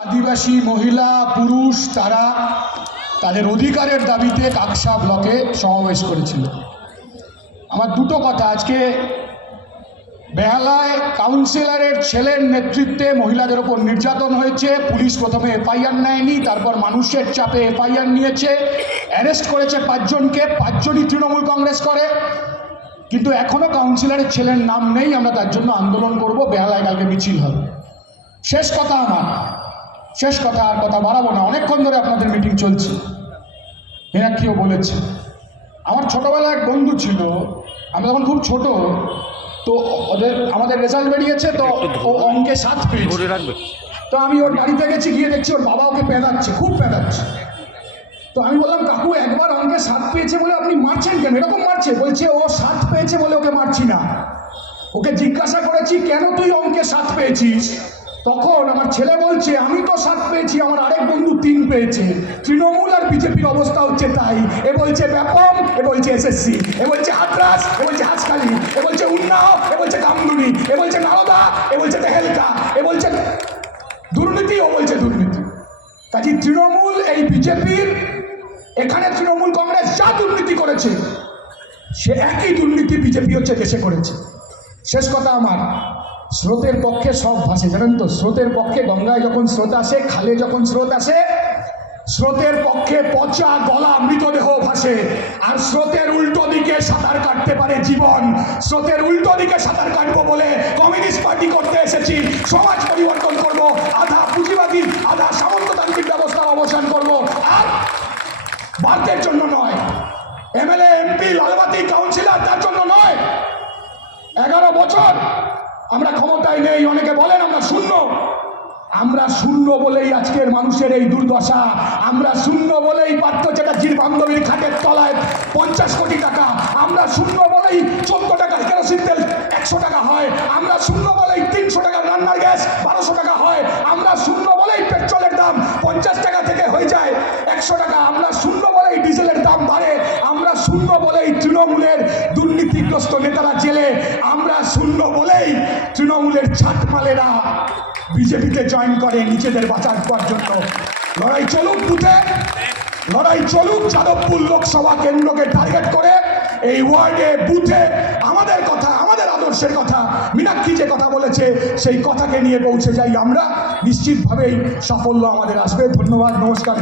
আদিবাসী মহিলা, পুরুষ তারা তাদের অধিকারের দাবিতে কাকসা ব্লকে সমাবেশ করেছিল। আমার দুটো কথা, আজকে বেহালায় কাউন্সিলরের ছেলের নেতৃত্বে মহিলাদের ওপর নির্যাতন হয়েছে, পুলিশ প্রথমে এফআইআর নেয়নি, তারপর মানুষের চাপে এফআইআর নিয়েছে, অ্যারেস্ট করেছে পাঁচজনকে, পাঁচজনই তৃণমূল কংগ্রেস করে, কিন্তু এখনও কাউন্সিলরের ছেলের নাম নেই, আমরা তার জন্য আন্দোলন করব, বেহালায় কালকে মিছিল হবে। শেষ কথা আমার। শেষ কথা আর কথা বাড়াবো না। অনেকক্ষণ ধরে আপনাদের মিটিং চলছে। মীনাক্ষীও বলেছে। আমার ছোটবেলায় এক বন্ধু ছিল আমি তখন খুব ছোট তো ওদের আমাদের রেজাল্ট বেরিয়েছে তো ও অঙ্কে সাত পেয়েছে। রাখবে। তো আমি ওর বাড়িতে গেছি গিয়ে দেখছি ওর বাবা ওকে পেদাচ্ছে খুব পেদাচ্ছে। তো আমি বললাম কাকু একবার অঙ্কে সাত পেয়েছে বলে আপনি মারছেন কেন? এরকম মারছে বলছে ও সাত পেয়েছে বলে ওকে মারছি না। ওকে জিজ্ঞাসা করেছি কেন তুই অঙ্কে সাত পেয়েছিস? তখন আমার ছেলে বলছে, আমি তো সাত পেয়েছি, আমার আরেক বন্ধু তিন পেয়েছে। তৃণমূল আর বিজেপির অবস্থা হচ্ছে তাই। এ বলছে ব্যাপম, এ বলছে এসএসসি, এ বলছে হাতরাস এ বলছে হাসখালি, এ বলছে উন্নাও এ বলছে কামদুনি এ বলছে নারদা এ বলছে তেহেলকা, এ বলছে দুর্নীতি, ও বলছে দুর্নীতি। কাজী তৃণমূল এই বিজেপির, এখানে তৃণমূল কংগ্রেস যা দুর্নীতি করেছে, সে একই দুর্নীতি বিজেপি হচ্ছে দেশে করেছে। শেষ কথা আমার। স্রোতের পক্ষে সব ভাসে, জানেন তো? স্রোতের পক্ষে গঙ্গায় যখন স্রোত আসে, খালে যখন স্রোত আসে, স্রোতের পক্ষে পচা গলা মৃতদেহ ভাসে। আর স্রোতের উল্টো দিকে সাঁতার কাটতে পারে জীবন। স্রোতের উল্টো দিকে সাঁতার কাটবো বলে কমিউনিস্ট পার্টি করতে এসেছি। সমাজ পরিবর্তন করব, আধা পুঁজিবাদী, আধা সামন্ততান্ত্রিক ব্যবস্থার অবসান করব। আর ভারতের জন্য নয়, এমএলএ, এমপি, লালবাতি কাউন্সিলর তার জন্য নয়। এগারো বছর আমরা ক্ষমতায় নেই, অনেকে বলেন আমরা শূন্য। আমরা শূন্য বলেই আজকের মানুষের এই দুর্দশা। আমরা শূন্য বলেই পার্থ চ্যাটার্জির বান্ধবীর খাটের তলায় পঞ্চাশ কোটি টাকা। আমরা শূন্য বলেই চোদ্দ টাকার কেরোসিন তেল একশো টাকা হয়। আমরা শূন্য বলেই তিনশো টাকার রান্নার গ্যাস বারোশো টাকা হয়। আমরা শূন্য বলেই পেট্রোলের দাম পঞ্চাশ টাকা থেকে হয়ে যায় একশো টাকা। আমরা শূন্য বলেই ডিজেলের দাম বাড়ে। আমরা শূন্য বলেই তৃণমূলের দুর্নীতিগ্রস্ত নেতারা জেলে। শূন্য বলেই তৃণমূলের ছাটমালেরা বিজেপিতে জয়েন করে নিজেদের বাঁচার জন্য। লড়াই চলুক বুথে, লড়াই চলুক যাদবপুর লোকসভা কেন্দ্রকে টার্গেট করে, এই ওয়ার্ডে, বুথে আমাদের কথা, আমাদের আদর্শের কথা, মীনাক্ষী যে কথা বলেছে, সেই কথাকে নিয়ে পৌঁছে যাই আমরা। নিশ্চিতভাবেই সাফল্য আমাদের আসবে। ধন্যবাদ, নমস্কার